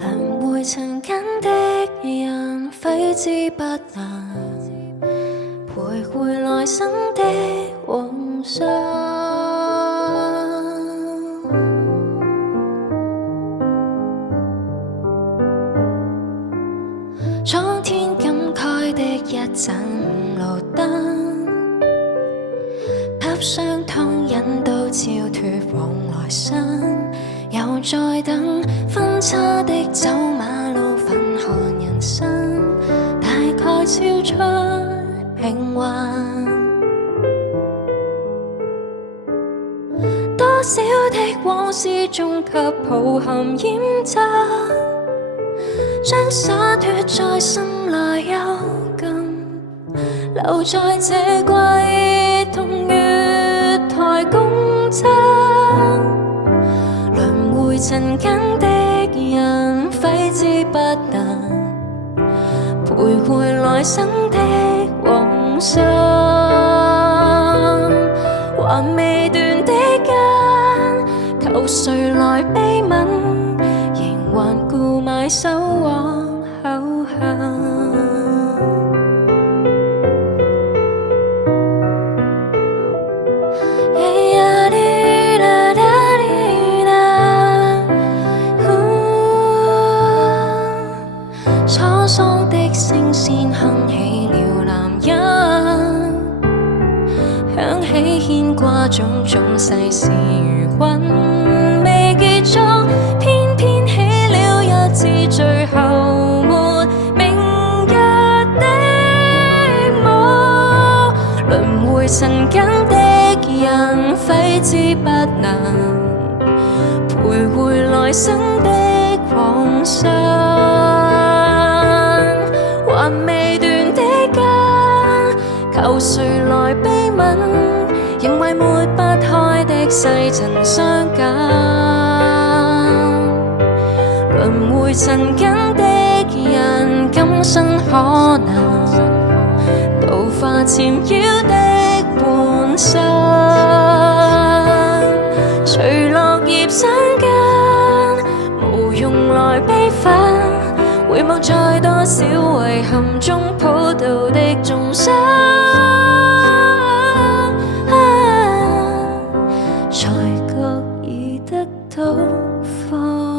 輪迴塵間的人，揮之不能，徘徊來生的往相。蒼天感慨的一盞路燈，給傷痛引導超脫往來生。又再等分岔的走馬路，分看人生，大概超出平衡。多少的往事終給抱憾掩飾，將灑脫在心內幽禁，留在這季冬月台共枕。輪迴塵間的人，揮之不能，徘徊來生的往相。還未斷的根，求誰來悲憫，仍頑固埋首往後行。滄桑的聲線哼起了男人，響起牽掛種種世事如雲未結束，偏偏起了一支最後沒明日的夢。輪迴塵間的人，揮之不能，徘徊來生的往相。還未斷的根，求誰來悲憫，仍為抹不開的細塵相緊。輪迴塵間的人，今生可能度化纏繞的半生。隨落葉生根，無用來悲憤，回望在多少遺憾中抱到的眾生，才覺已得到放。